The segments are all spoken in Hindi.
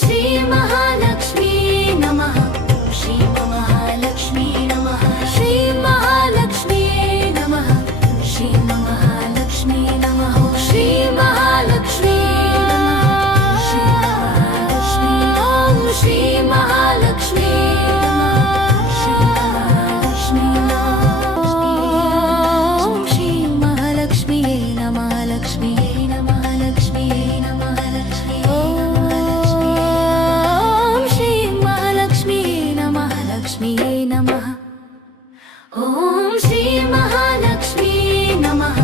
श्री महालक्ष्मी नमः। श्री महालक्ष्मी नमः। श्री महालक्ष्मी नमः। श्री महालक्ष्मी नमः। श्री महालक्ष्मी नमः। श्री महालक्ष्मी ओम श्री महालक्ष्मी नमः।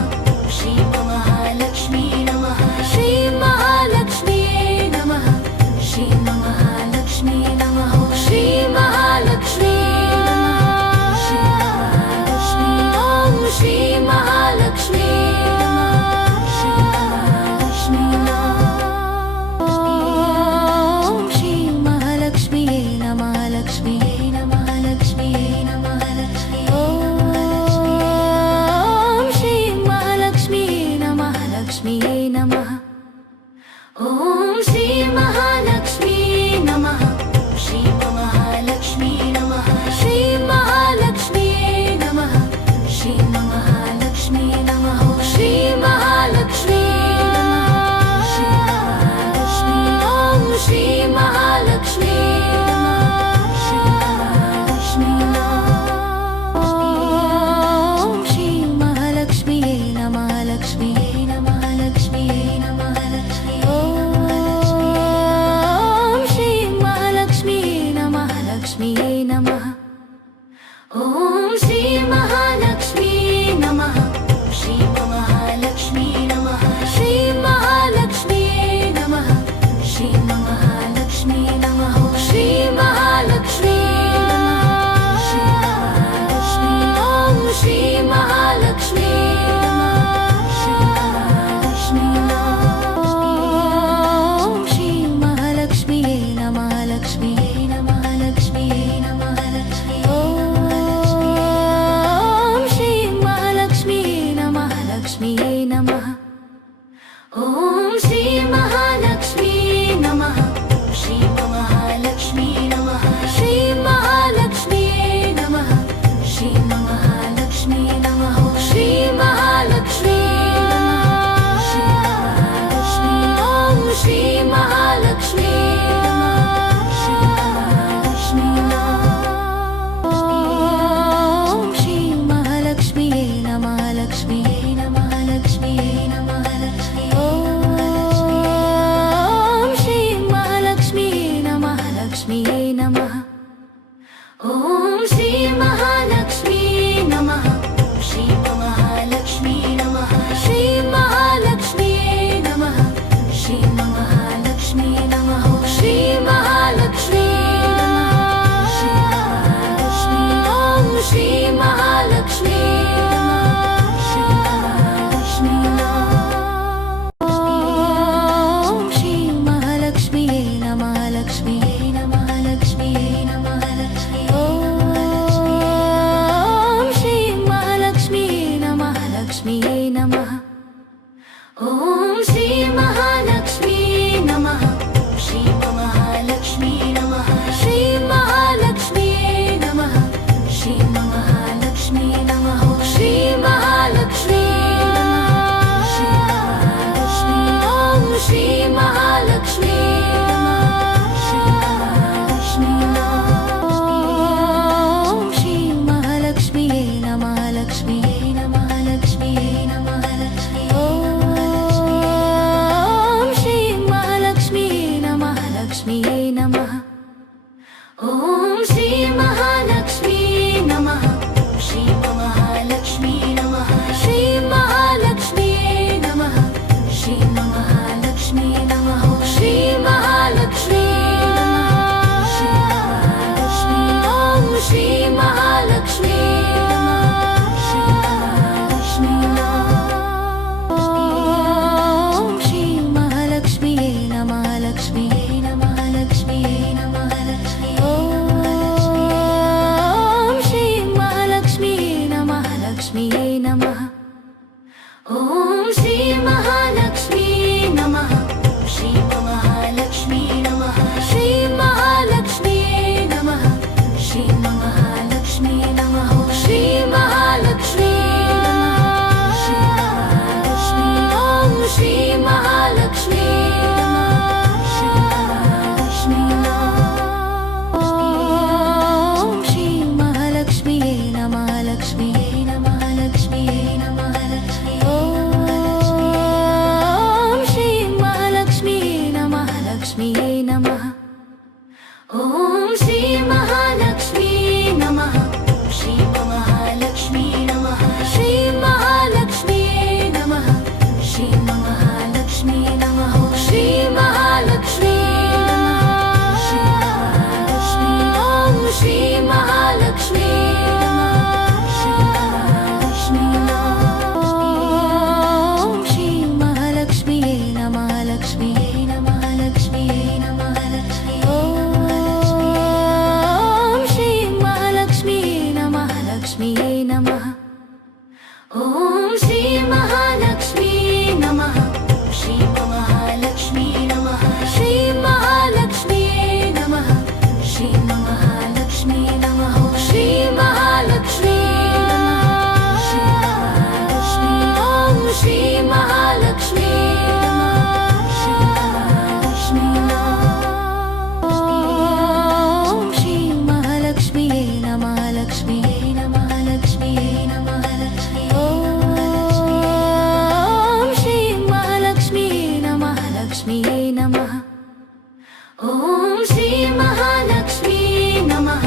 श्री महालक्ष्मी नमः। श्री महालक्ष्मी नमः। श्री महालक्ष्मी नमः। श्री महालक्ष्मी ओम श्री महालक्ष्मी ओम श्री महालक्ष्मी नमः। लक्ष्मी नमः। लक्ष्मी नमः। लक्ष्मी नमः। ओम श्री महालक्ष्मी नमः। श्री महालक्ष्मी नमः। श्री महालक्ष्मी नमः। श्री महालक्ष्मी नमः। श्री महालक्ष्मी ओम श्री महालक्ष्मी ओम श्री महालक्ष्मी नमः। लक्ष्मी लक्ष्मी नमः। ओम श्री महालक्ष्मी नमः। श्री महालक्ष्मी नमः। श्री महालक्ष्मी नमः। श्री महालक्ष्मी नमः। श्री महालक्ष्मी ओम श्री महालक्ष्मी ओम श्री महालक्ष्मी नमः। लक्ष्मी लक्ष्मी नमः। ओम श्री महालक्ष्मी नमः। श्री महालक्ष्मी नमः। श्री महालक्ष्मी नमः। श्री महालक्ष्मी नमः। श्री महालक्ष्मी ओम श्री महालक्ष्मी ओम श्री महालक्ष्मी नमः। लक्ष्मी लक्ष्मी नमः। ओम श्री महालक्ष्मी नमः। श्री महालक्ष्मी नमः। श्री महालक्ष्मी नमः। श्री महालक्ष्मी नमः। श्री महालक्ष्मी ओम श्री महालक्ष्मी ओम श्री महालक्ष्मी नमः। लक्ष्मी लक्ष्मी नमः। ओम श्री महालक्ष्मी नमः। श्री महालक्ष्मी नमः। श्री महालक्ष्मी नमः। श्री महालक्ष्मी नमः। श्री महालक्ष्मी ओम श्री महालक्ष्मी ओम श्री महालक्ष्मी नमः। लक्ष्मी लक्ष्मी नमः। ओम श्री महालक्ष्मी नमः। श्री महालक्ष्मी नमः। श्री महालक्ष्मी नमः। श्री महालक्ष्मी नमः। श्री महालक्ष्मी ओम श्री महालक्ष्मी ओम श्री महालक्ष्मी नमः। लक्ष्मी ॐ श्री महालक्ष्मी नमः। श्री महालक्ष्मी नमः। श्री महालक्ष्मी नमः। श्री महालक्ष्मी नमः। श्री महालक्ष्मी नमः। श्री महालक्ष्मी ॐ श्री महालक्ष्मी नमः। श्री महालक्ष्मी नमः। श्री महालक्ष्मी नमः। श्री महालक्ष्मी नमः। श्री महालक्ष्मी नमः। श्री महालक्ष्मी ॐ श्री महालक्ष्मी नमः।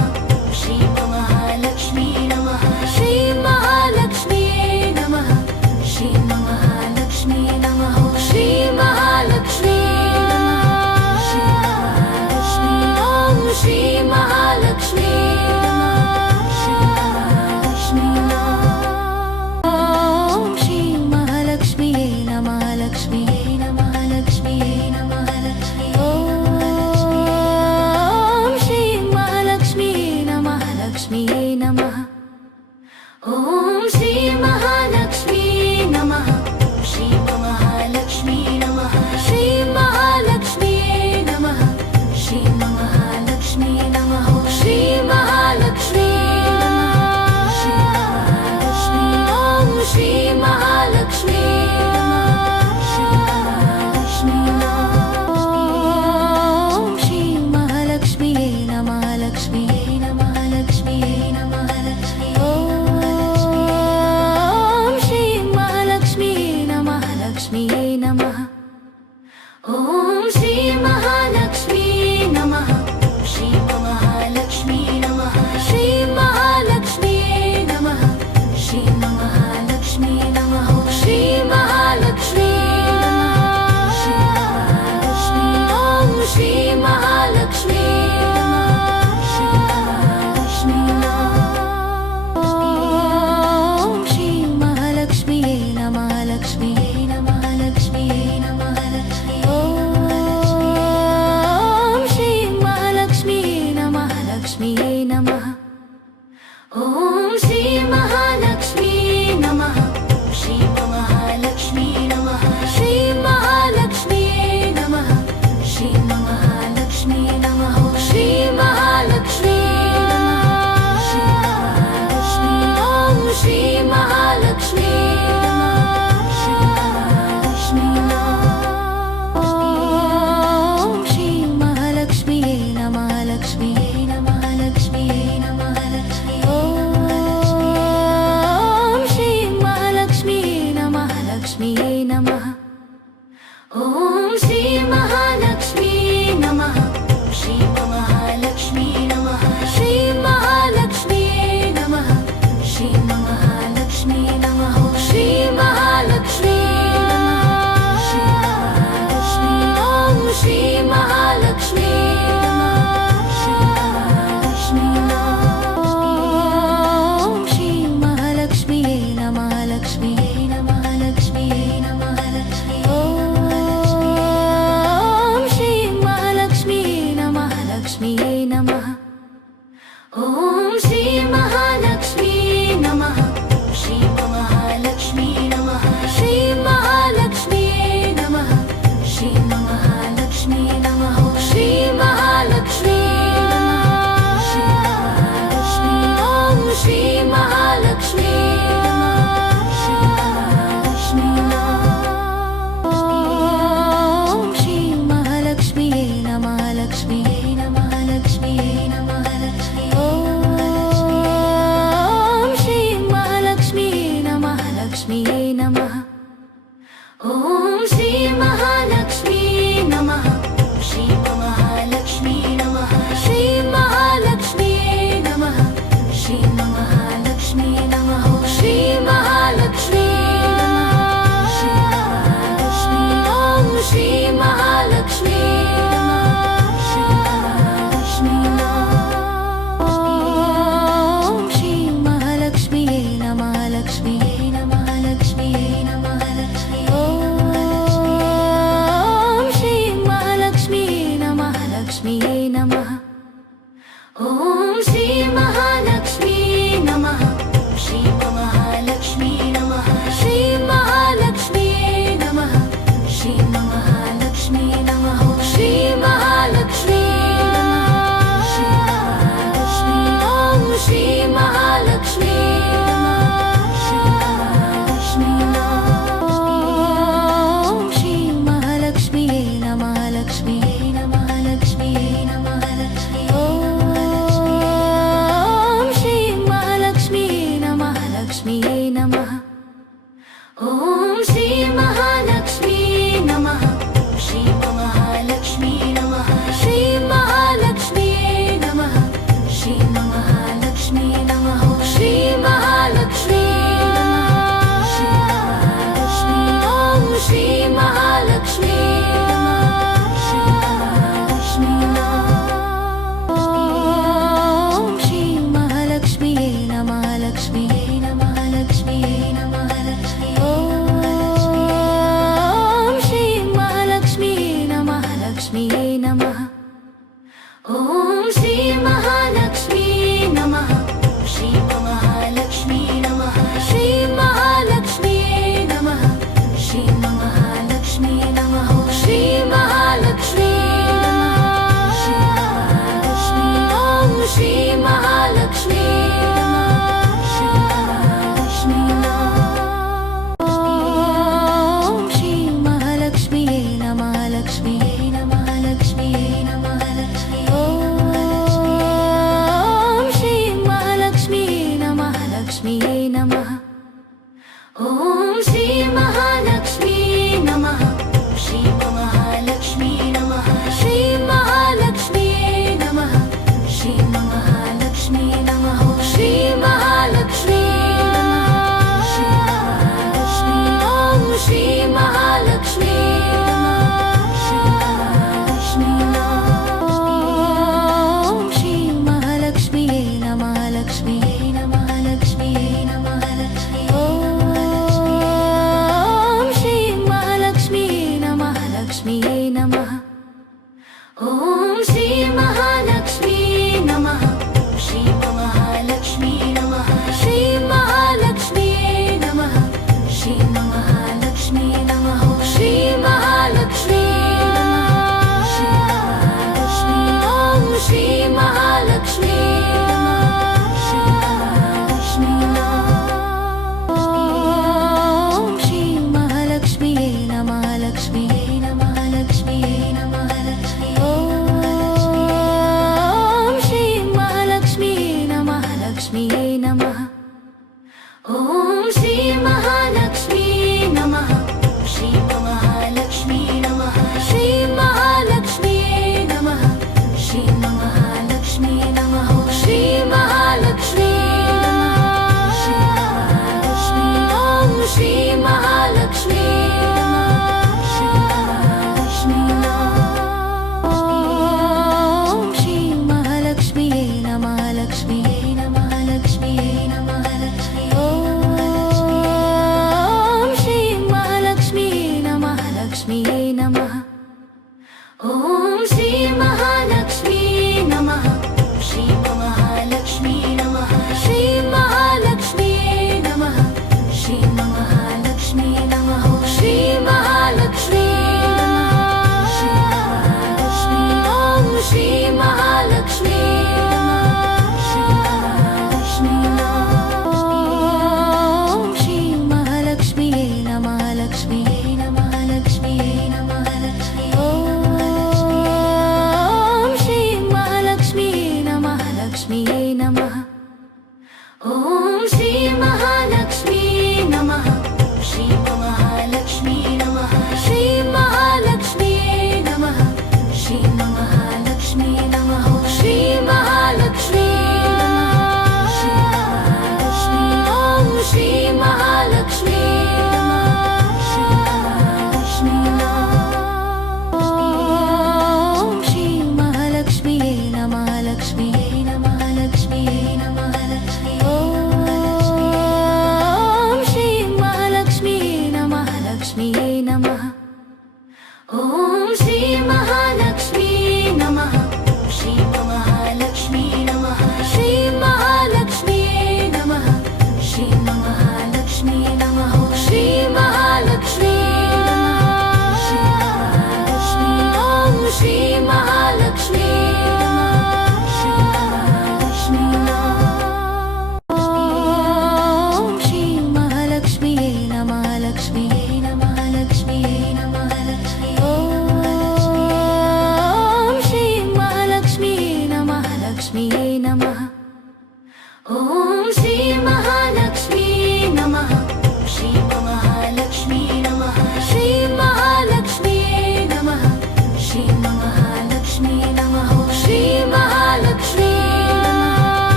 श्री महालक्ष्मी नमः। श्री महालक्ष्मी नमः। श्री महालक्ष्मी नमः। श्री महालक्ष्मी श्री महालक्ष्मी ॐ श्री महालक्ष्मी नमः। श्री महालक्ष्मी नमः। श्री महालक्ष्मी नमः। श्री महालक्ष्मी नमः। श्री महालक्ष्मी श्री महालक्ष्मी ॐ श्री महालक्ष्मी नमः। श्री महालक्ष्मी नमः। श्री महालक्ष्मी नमः। श्री महालक्ष्मी नमः। श्री महालक्ष्मी श्री महालक्ष्मी ॐ श्री महालक्ष्मी नमः। श्री महालक्ष्मी नमः। श्री महालक्ष्मी नमः। श्री महालक्ष्मी नमः। श्री महालक्ष्मी श्री महालक्ष्मी ॐ श्री महालक्ष्मी नमः। श्री महालक्ष्मी नमः। श्री महालक्ष्मी नमः। श्री महालक्ष्मी नमः। श्री महालक्ष्मी श्री महालक्ष्मी ॐ श्री महालक्ष्मी नमः। श्री महालक्ष्मी नमः। श्री महालक्ष्मी नमः। श्री महालक्ष्मी नमः। श्री महालक्ष्मी श्री महालक्ष्मी श्री महालक्ष्मी ॐ श्री महालक्ष्मी नमः श्री महालक्ष्मी नमः श्री महालक्ष्मी नमः श्री महालक्ष्मी नमः श्री महालक्ष्मी नमः श्री महालक्ष्मी ॐ श्री महालक्ष्मी नमः श्री महालक्ष्मी नमः ॐ श्री महालक्ष्मी नमः लक्ष्मी नमः लक्ष्मी नमः लक्ष्मी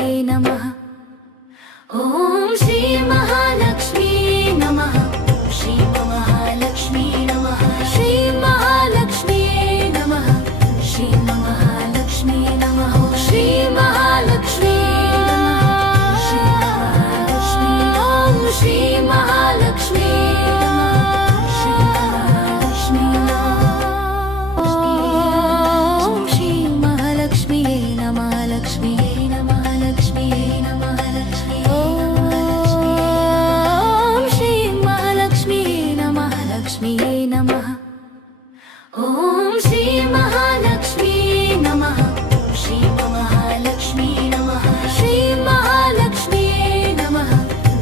नमः। ॐ श्री महालक्ष्मी नमः। श्री महालक्ष्मी नमः। श्री महालक्ष्मी नमः। श्री महालक्ष्मी नमः। श्री महालक्ष्मी श्री महालक्ष्मी श्री महालक्ष्मी नमः। लक्ष्मी नमः। लक्ष्मी नमः। लक्ष्मी ॐ श्री महालक्ष्मी नमः। लक्ष्मी नमः। ॐ श्री महालक्ष्मी नमः। श्री महालक्ष्मी नमः। श्री महालक्ष्मी नमः।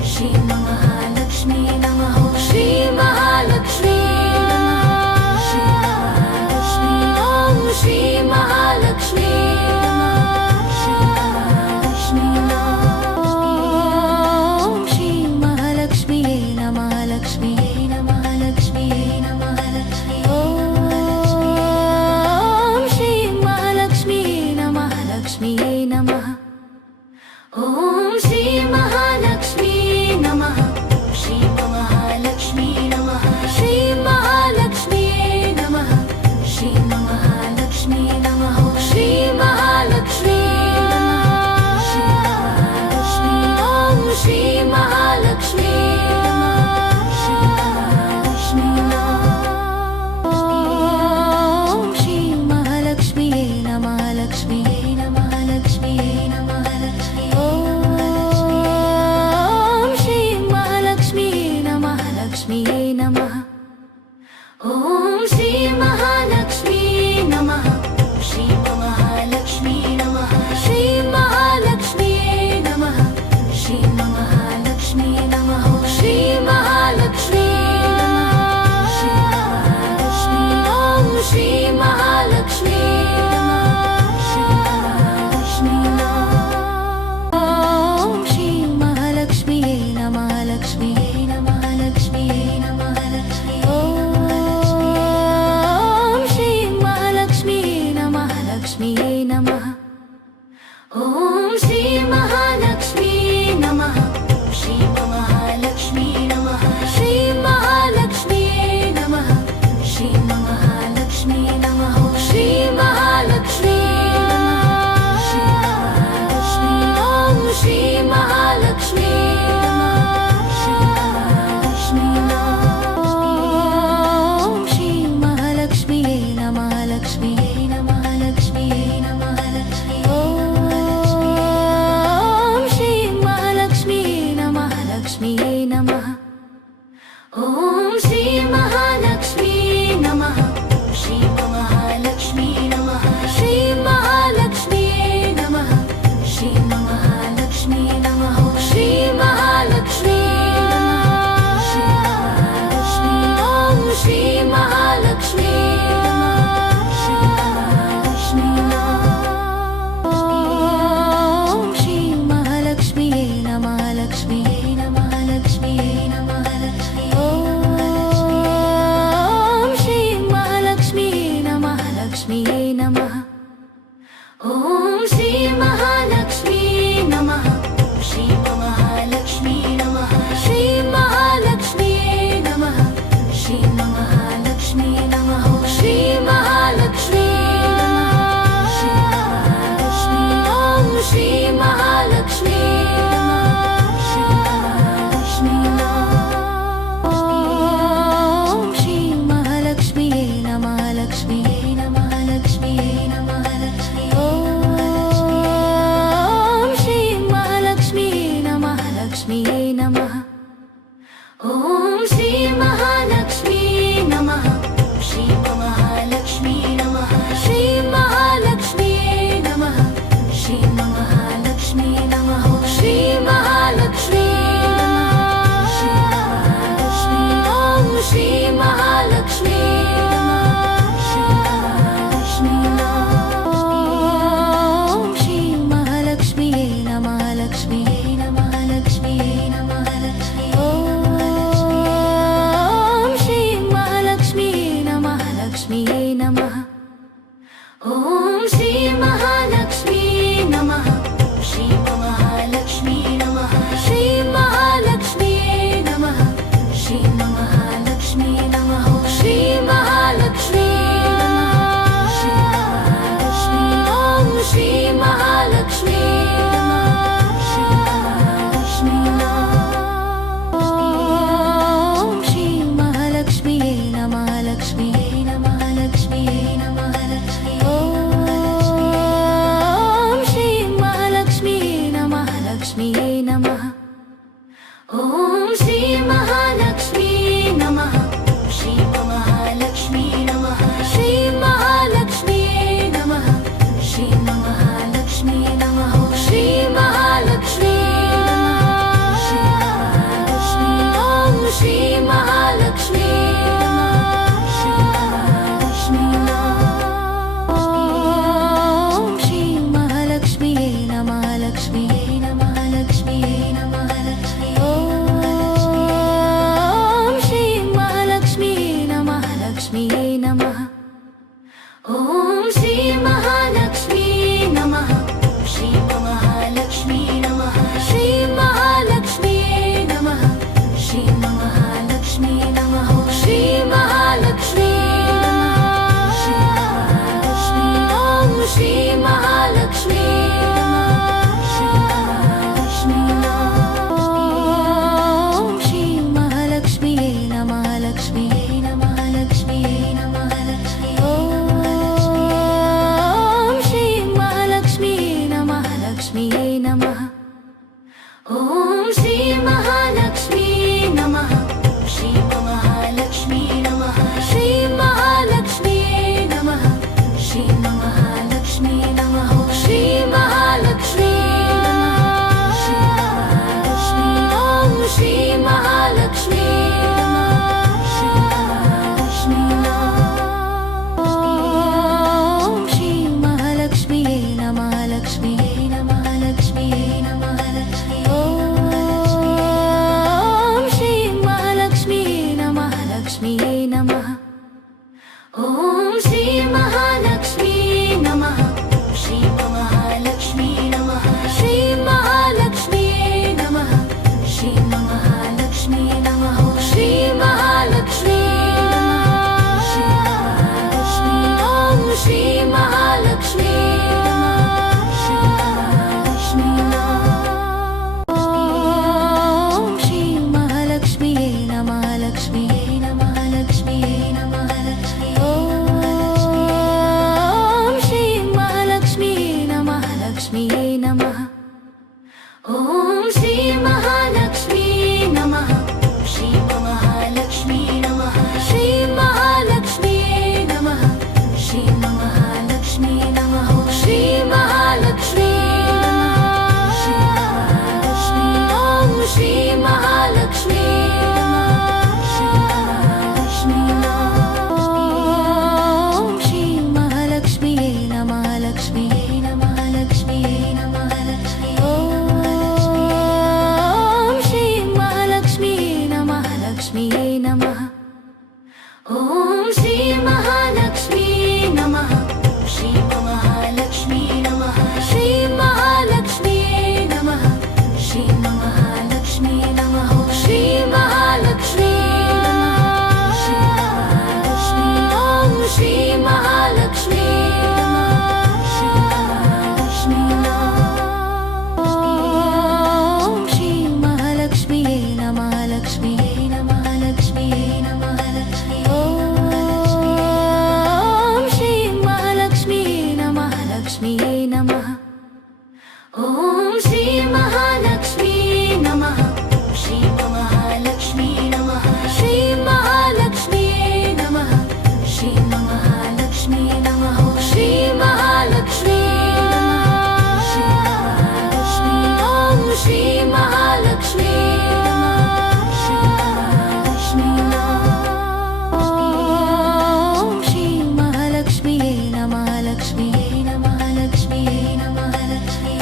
श्री महालक्ष्मी नमः। श्री महालक्ष्मी श्री महालक्ष्मी श्री महालक्ष्मी नमः। लक्ष्मी नमः। लक्ष्मी नमः। लक्ष्मी ॐ श्री महालक्ष्मी नमः। लक्ष्मी नमः। ॐ श्री महालक्ष्मी नमः। श्री महालक्ष्मी नमः। श्री महालक्ष्मी नमः। श्री महालक्ष्मी नमः। श्री महालक्ष्मी श्री महालक्ष्मी ॐ श्री महालक्ष्मी नमः। लक्ष्मी नमः। लक्ष्मी नमः। लक्ष्मी ॐ श्री महालक्ष्मी नमः। लक्ष्मी नमः। ॐ श्री महालक्ष्मी नमः। श्री महालक्ष्मी नमः। श्री महालक्ष्मी नमः। श्री महालक्ष्मी नमः। श्री महालक्ष्मी श्री महालक्ष्मी ॐ श्री महालक्ष्मी नमः। लक्ष्मी नमः। लक्ष्मी नमः। लक्ष्मी ॐ श्री महालक्ष्मी नमः। लक्ष्मी नमः। ॐ श्री महालक्ष्मी नमः। श्री महालक्ष्मी नमः। श्री महालक्ष्मी नमः। श्री महालक्ष्मी नमः। श्री महालक्ष्मी श्री महालक्ष्मी ॐ श्री महालक्ष्मी नमः। लक्ष्मी नमः। लक्ष्मी नमः। लक्ष्मी ॐ श्री महालक्ष्मी नमः। लक्ष्मी नमः। ॐ श्री महालक्ष्मी नमः। श्री महालक्ष्मी नमः। श्री महालक्ष्मी नमः। श्री महालक्ष्मी नमः। श्री महालक्ष्मी श्री महालक्ष्मी ॐ श्री महालक्ष्मी नमः। लक्ष्मी नमः। लक्ष्मी नमः। लक्ष्मी ॐ श्री महालक्ष्मी नमः। लक्ष्मी नमः। ॐ श्री महालक्ष्मी नमः। श्री महालक्ष्मी नमः। श्री महालक्ष्मी नमः। श्री महालक्ष्मी नमः। श्री महालक्ष्मी श्री महालक्ष्मी ॐ श्री महालक्ष्मी नमः। लक्ष्मी नमः। लक्ष्मी नमः। लक्ष्मी ॐ श्री महालक्ष्मी नमः। लक्ष्मी नमः। ॐ श्री महालक्ष्मी नमः। श्री महालक्ष्मी नमः। श्री महालक्ष्मी नमः। श्री महालक्ष्मी नमः। श्री महालक्ष्मी श्री महालक्ष्मी ॐ श्री महालक्ष्मी नमः। लक्ष्मी नमः। लक्ष्मी नमः। लक्ष्मी ॐ श्री महालक्ष्मी नमः। लक्ष्मी नमः। ॐ श्री महालक्ष्मी नमः। श्री ॐ श्री महालक्ष्मी नमः। श्री महालक्ष्मी नमः। श्री महालक्ष्मी नमः। श्री महालक्ष्मी नमः। श्री महालक्ष्मी नमः। श्री महालक्ष्मी ॐ श्री महालक्ष्मी नमः। श्री महालक्ष्मी नमः। श्री महालक्ष्मी नमः। श्री महालक्ष्मी नमः। श्री महालक्ष्मी श्री महालक्ष्मी श्री महालक्ष्मी नमः। लक्ष्मी नमः। लक्ष्मी नमः। लक्ष्मी नमः। ॐ श्री महालक्ष्मी नमः। श्री महालक्ष्मी नमः। श्री महालक्ष्मी नमः। श्री महालक्ष्मी नमः। श्री महालक्ष्मी श्री महालक्ष्मी श्री महालक्ष्मी नमः। लक्ष्मी नमः। लक्ष्मी नमः। लक्ष्मी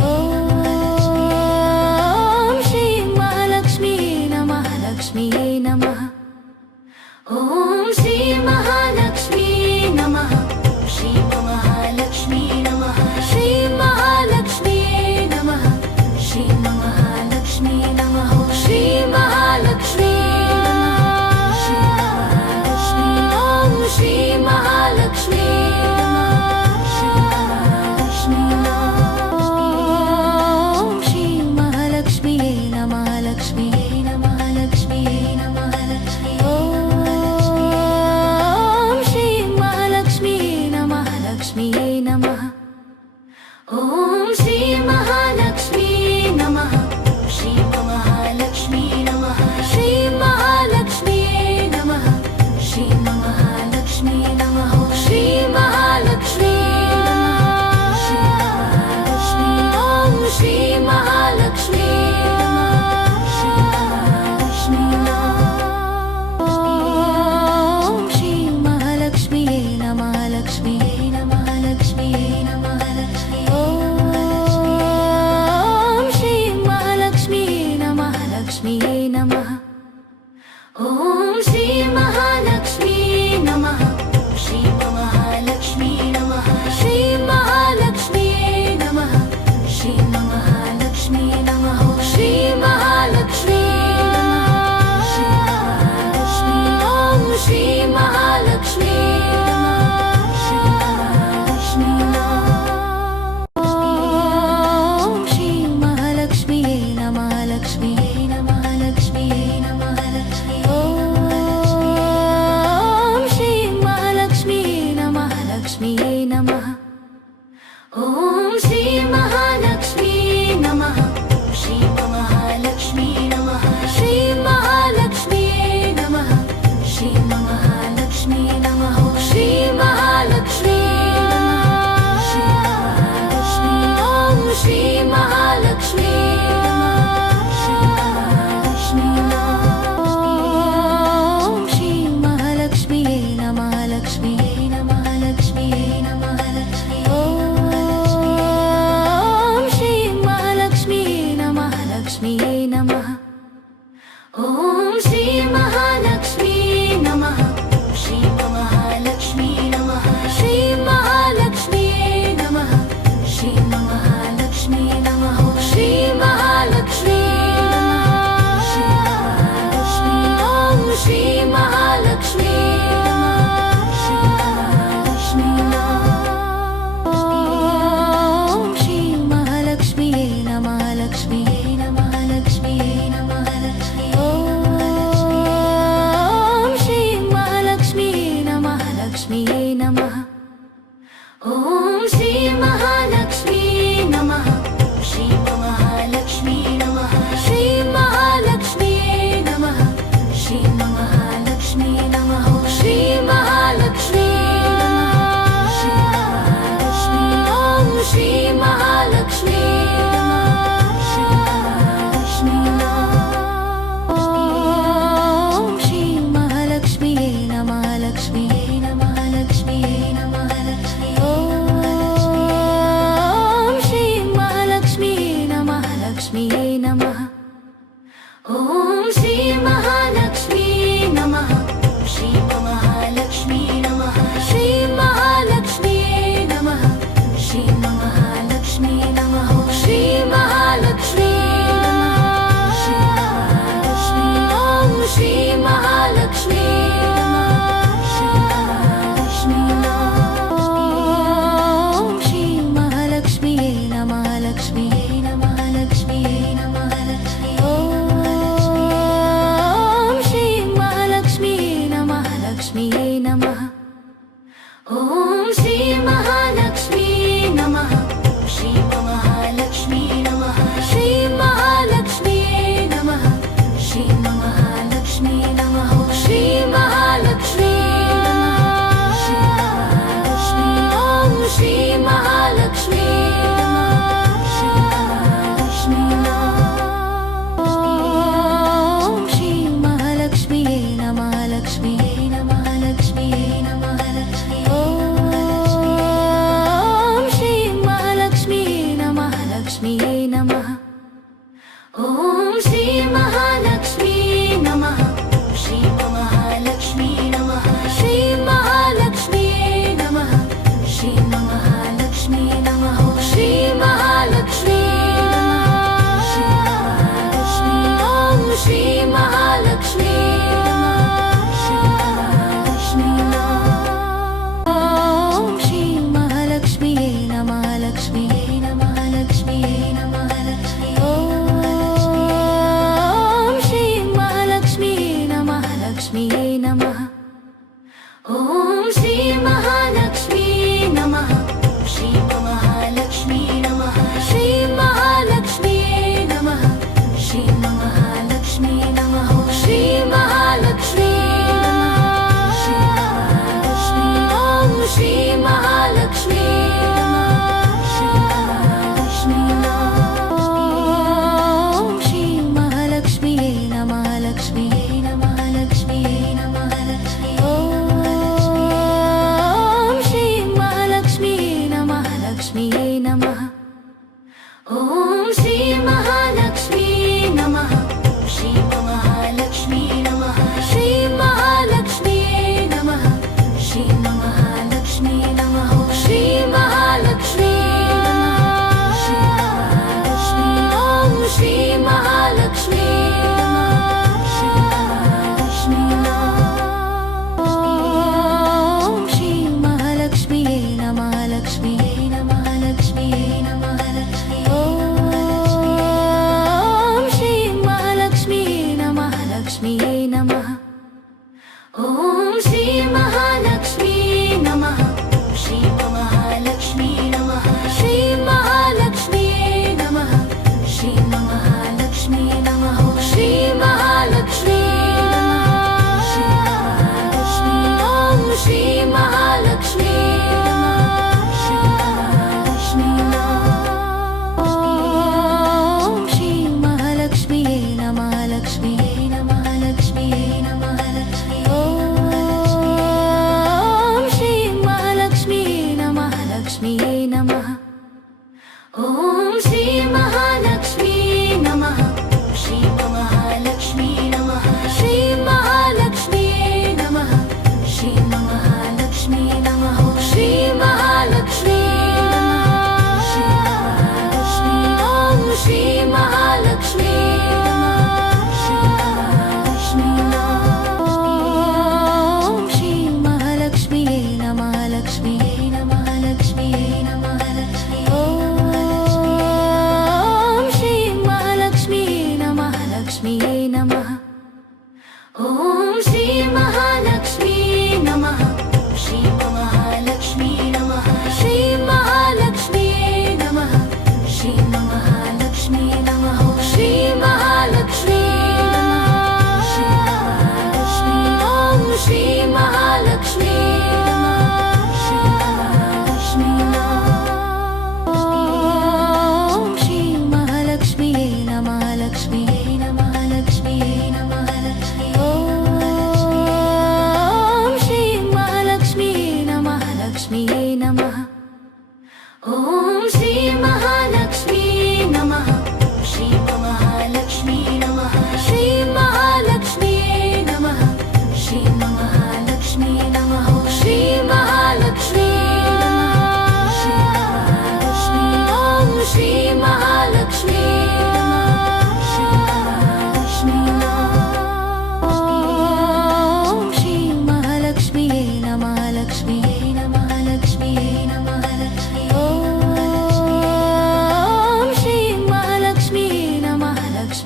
महालक्ष्म्यै नमः। ॐ श्री महालक्ष्म्यै नमः। श्री महालक्ष्म्यै नमः। श्री महालक्ष्म्यै नमः। श्री महालक्ष्म्यै नमः। श्री महालक्ष्म्यै नमः। Shri महालक्ष्म्यै Shri Mahalakshmi Namaha.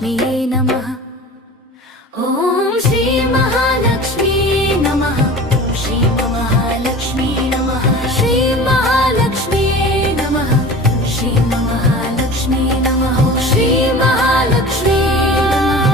महालक्ष्म्यै नमः। ॐ श्री महालक्ष्म्यै नमः। श्री महालक्ष्म्यै नमः। श्री महालक्ष्म्यै नमः। श्री महालक्ष्म्यै नमः।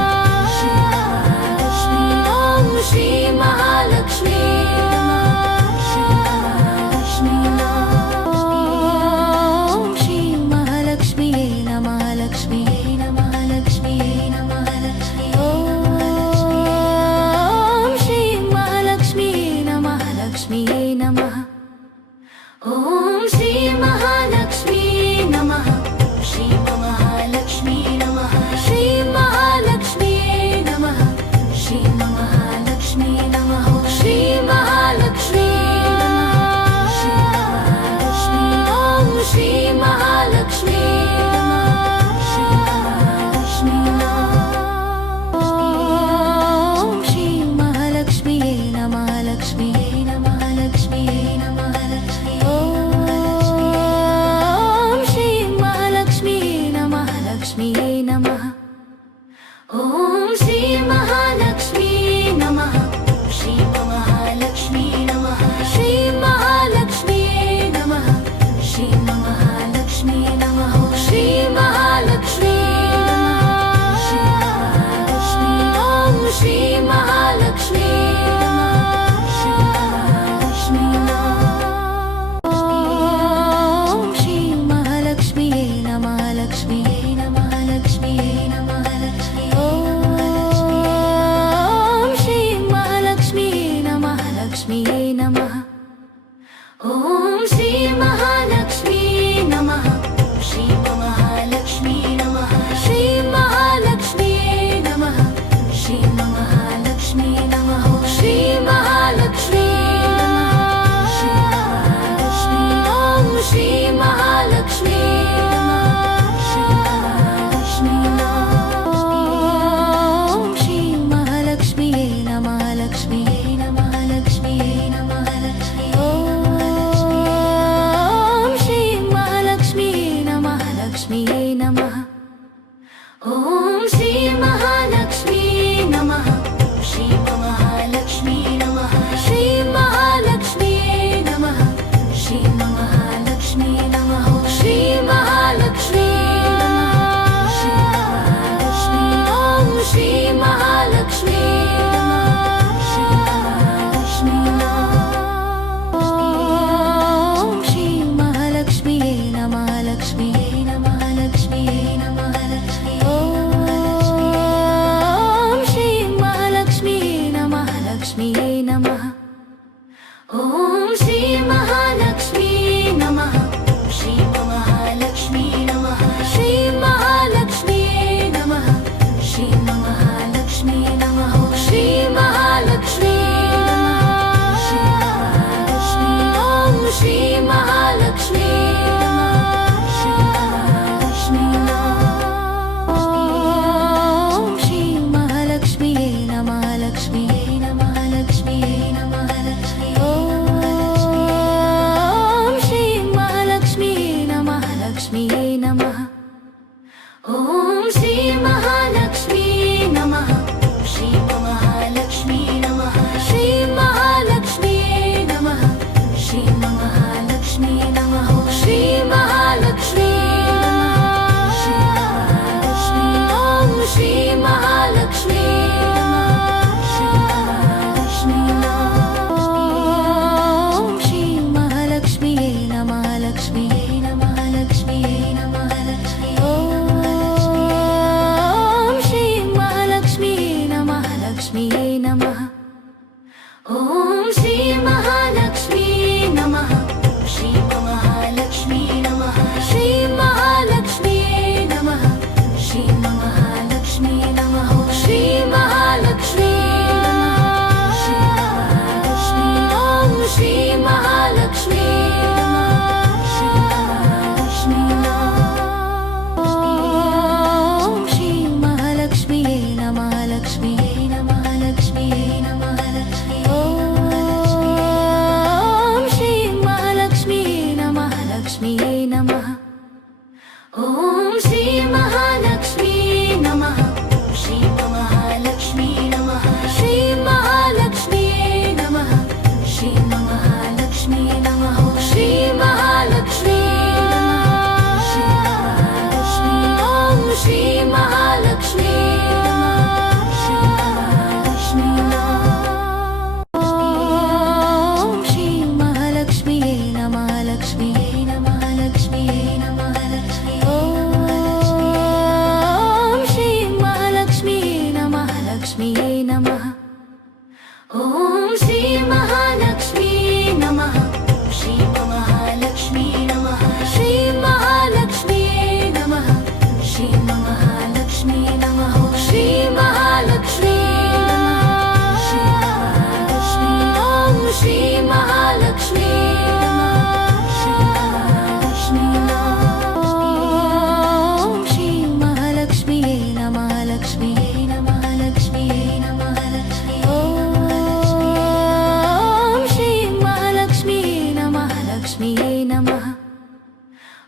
श्री महालक्ष्म्यै नमः। श्री महालक्ष्म्यै महालक्ष्मी ॐ श्री महालक्ष्मी नमः श्री महालक्ष्मी नमः श्री महालक्ष्मी नमः श्री महालक्ष्मी नमः श्री महालक्ष्मी श्री महालक्ष्मी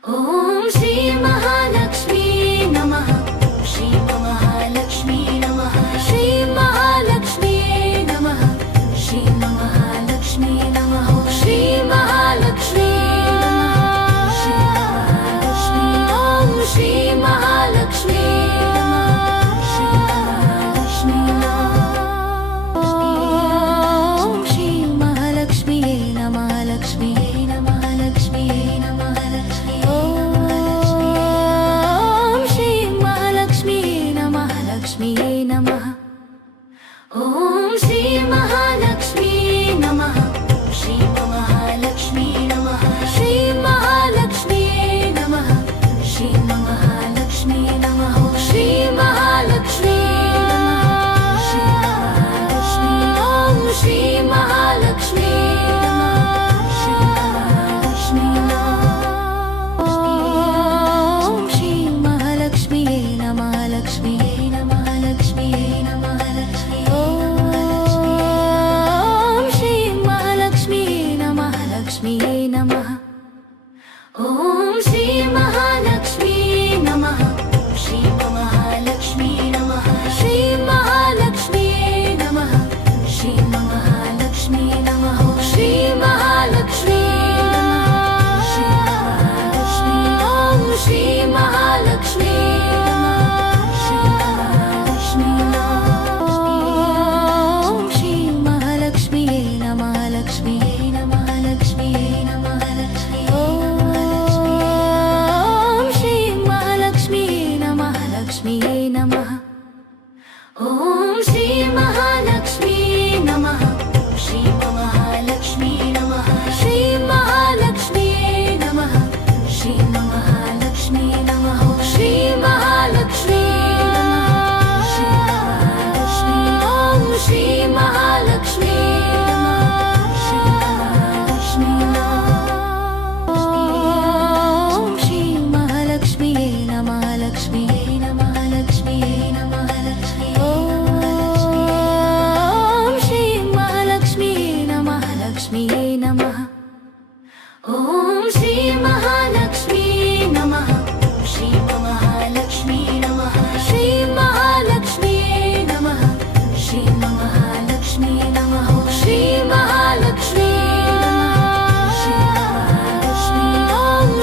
ॐ श्री महालक्ष्मी नमः श्री महालक्ष्मी नमः श्री महालक्ष्मी नमः श्री महालक्ष्मी नमः श्री महालक्ष्मी श्री महालक्ष्मी ॐ श्री महालक्ष्मी नमः श्री महालक्ष्मी नमः श्री महालक्ष्मी नमः श्री महालक्ष्मी नमः श्री महालक्ष्मी श्री महालक्ष्मी ॐ श्री महालक्ष्मी नमः श्री महालक्ष्मी नमः श्री महालक्ष्मी नमः श्री महालक्ष्मी नमः श्री महालक्ष्मी श्री महालक्ष्मी ॐ श्री महालक्ष्मी नमः श्री महालक्ष्मी नमः श्री महालक्ष्मी नमः श्री महालक्ष्मी नमः श्री महालक्ष्मी श्री महालक्ष्मी ॐ श्री महालक्ष्मी नमः श्री महालक्ष्मी नमः श्री महालक्ष्मी नमः श्री महालक्ष्मी नमः श्री महालक्ष्मी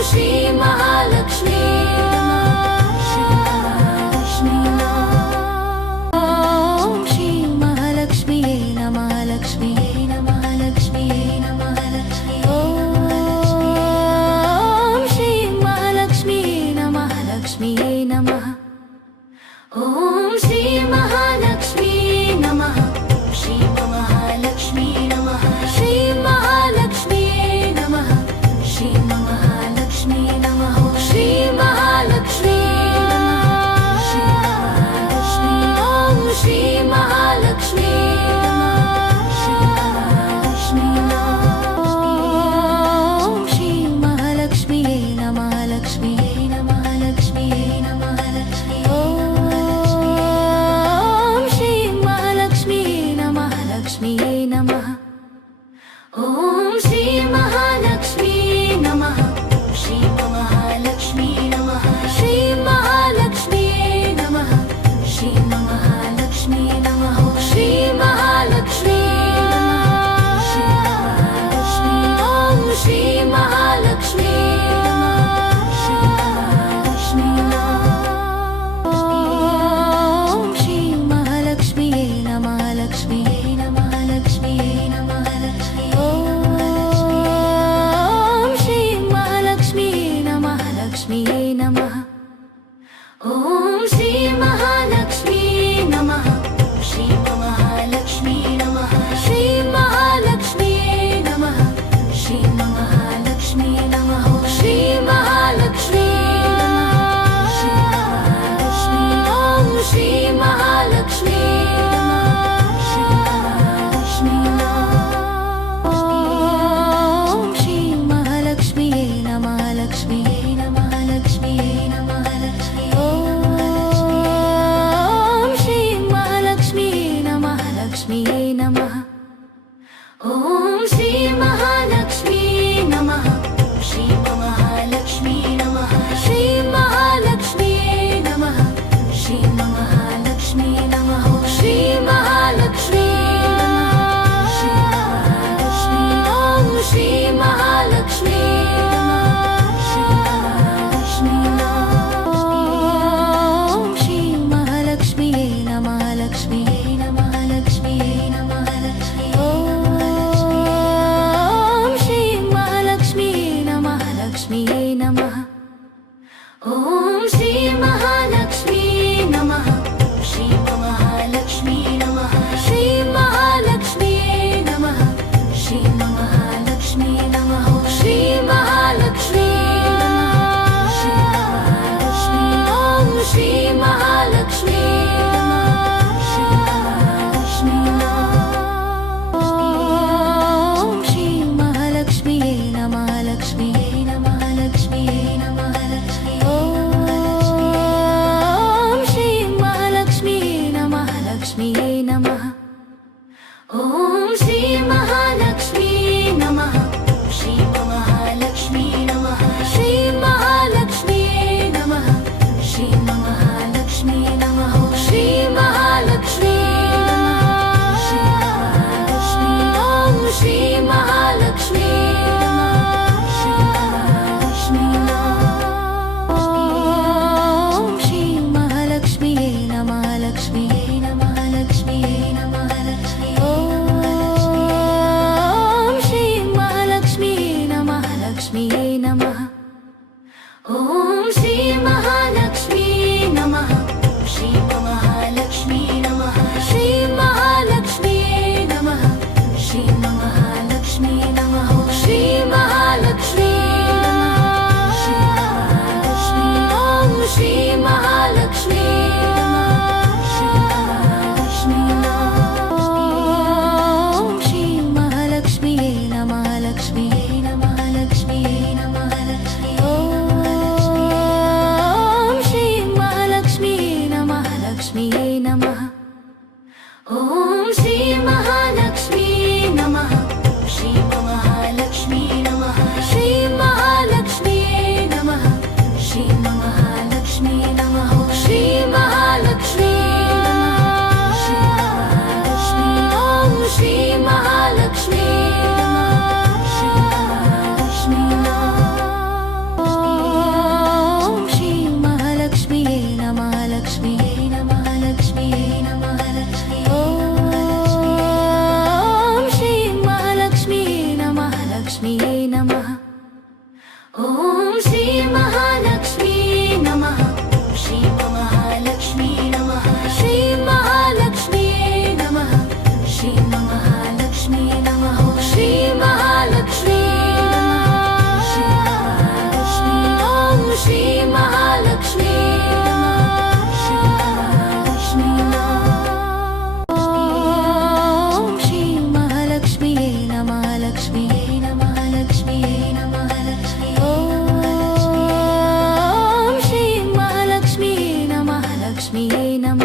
श्री महालक्ष्मी ॐ श्री महालक्ष्मी नमः श्री महालक्ष्मी नमः श्री महालक्ष्मी नमः श्री महालक्ष्मी नमः श्री महालक्ष्मी श्री महालक्ष्मी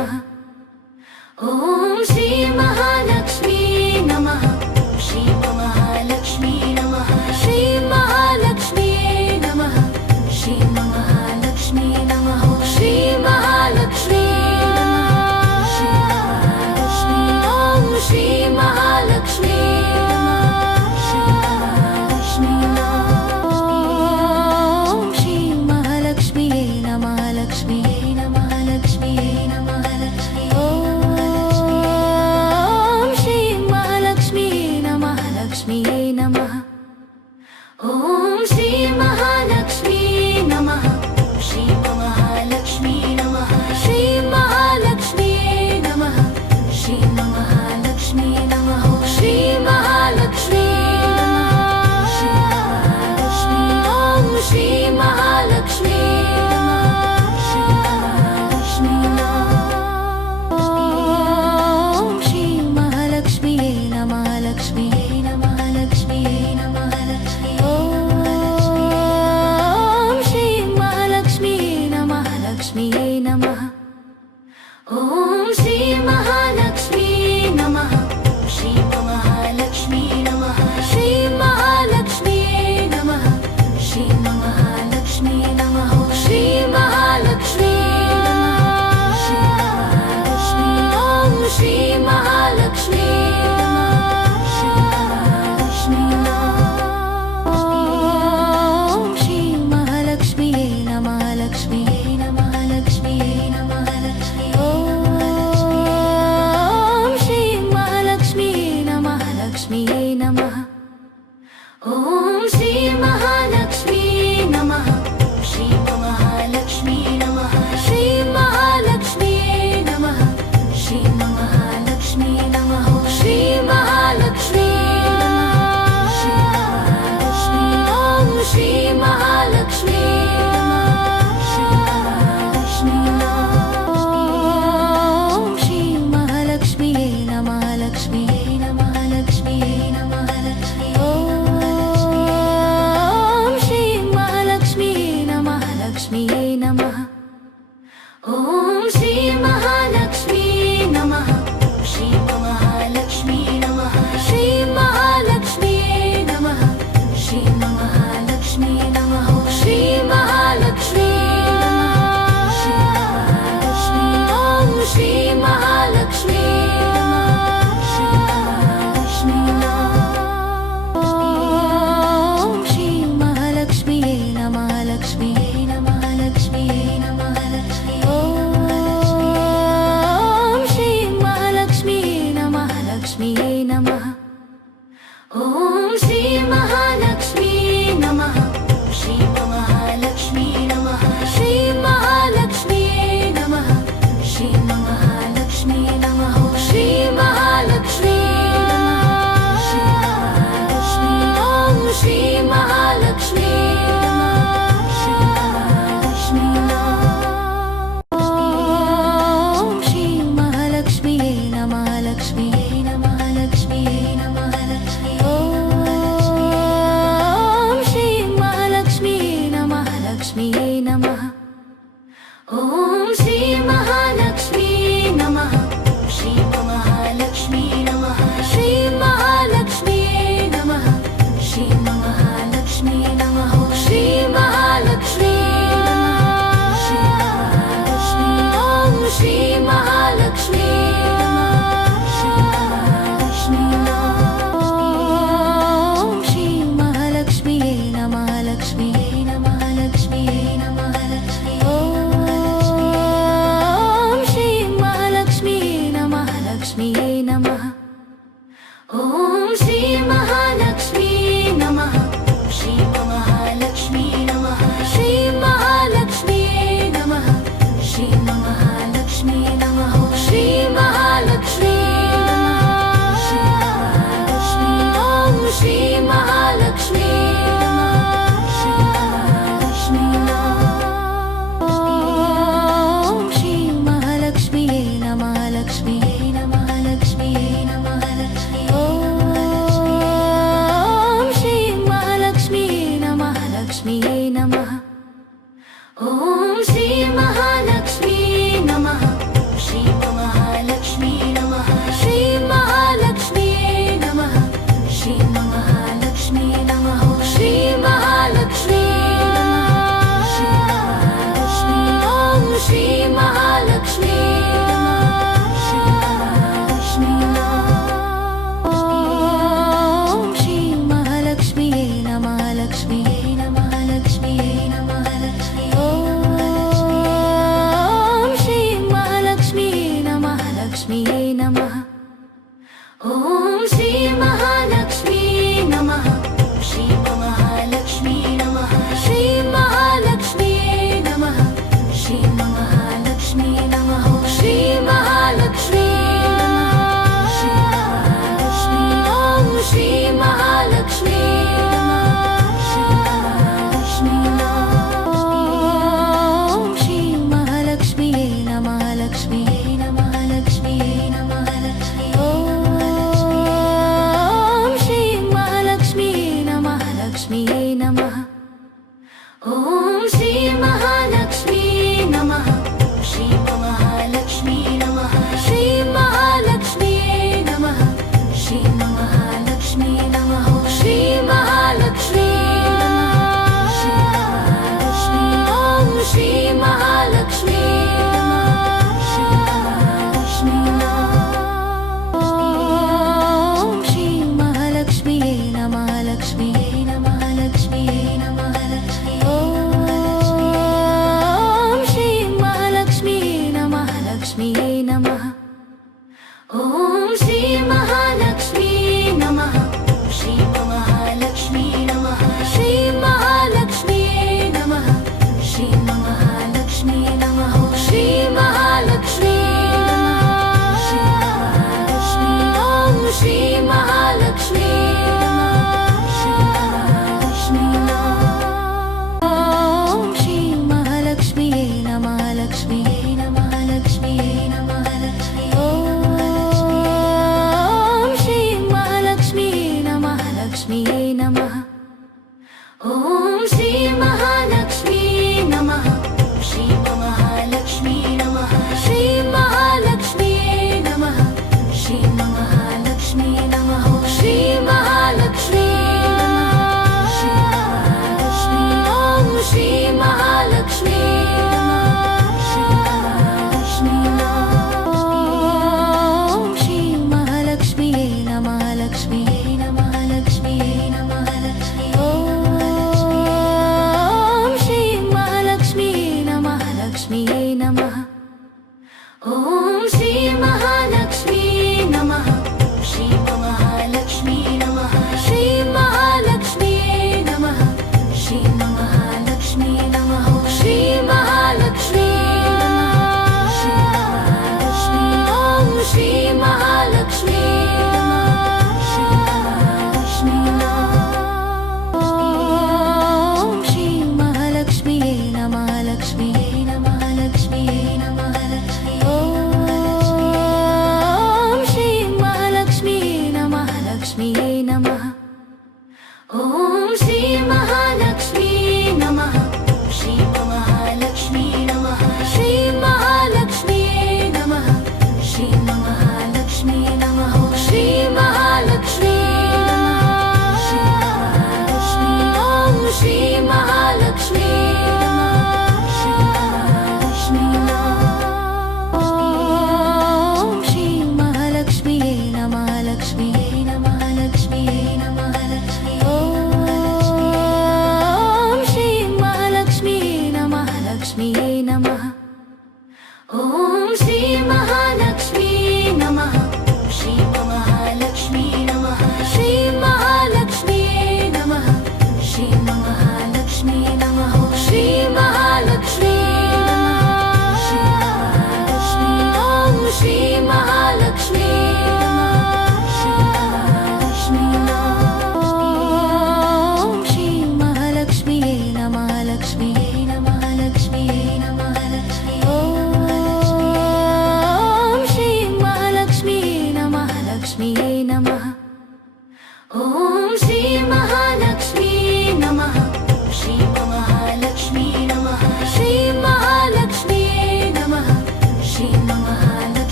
नमः ॐ श्री महालक्ष्मी नमः श्री महालक्ष्मी नमः श्री महालक्ष्मी नमः श्री महालक्ष्मी नमः श्री महालक्ष्मी श्री महालक्ष्मी ॐ श्री महालक्ष्मी नमः श्री महालक्ष्मी नमः श्री महालक्ष्मी नमः श्री महालक्ष्मी नमः श्री महालक्ष्मी श्री महालक्ष्मी ॐ श्री महालक्ष्मी नमः श्री महालक्ष्मी नमः श्री महालक्ष्मी नमः श्री महालक्ष्मी नमः श्री महालक्ष्मी श्री महालक्ष्मी महालक्ष्म्यै नमः ॐ श्री महालक्ष्म्यै नमः श्री महालक्ष्म्यै नमः श्री महालक्ष्म्यै नमः श्री महालक्ष्म्यै नमः श्री महालक्ष्म्यै नमः श्री महालक्ष्म्यै ॐ श्री महालक्ष्म्यै नमः श्री महालक्ष्म्यै नमः श्री महालक्ष्म्यै नमः श्री महालक्ष्म्यै नमः श्री महालक्ष्म्यै नमः श्री महालक्ष्म्यै ॐ श्री महालक्ष्म्यै नमः श्री महालक्ष्म्यै नमः श्री महालक्ष्म्यै नमः श्री महालक्ष्म्यै नमः श्री महालक्ष्म्यै नमः श्री महालक्ष्म्यै ॐ श्री महालक्ष्म्यै नमः लक्ष्म्यै नमः लक्ष्म्यै नमः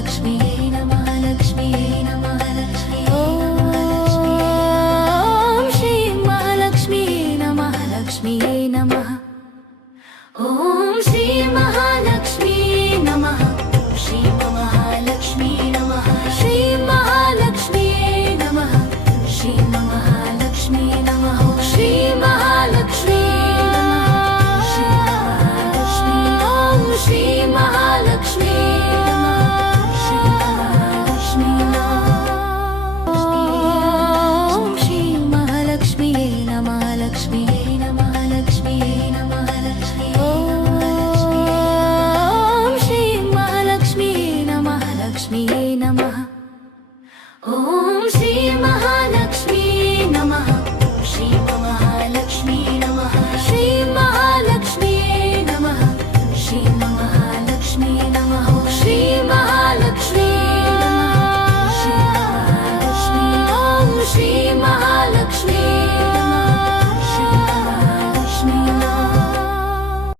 महालक्ष्म्यै नमः लक्ष्म्यै नमः लक्ष्म्यै ॐ श्रीं महालक्ष्म्यै नमः लक्ष्म्यै नमः ॐ श्री महालक्ष्म्यै नमः श्री महालक्ष्म्यै नमः श्री महालक्ष्म्यै नमः श्री महालक्ष्म्यै नमः श्री महालक्ष्म्यै नमः श्री महालक्ष्म्यै नमः लक्ष्म्यै नमः लक्ष्म्यै नमः लक्ष्म्यै ॐ श्री महालक्ष्म्यै नमः लक्ष्म्यै नमः ॐ श्री महा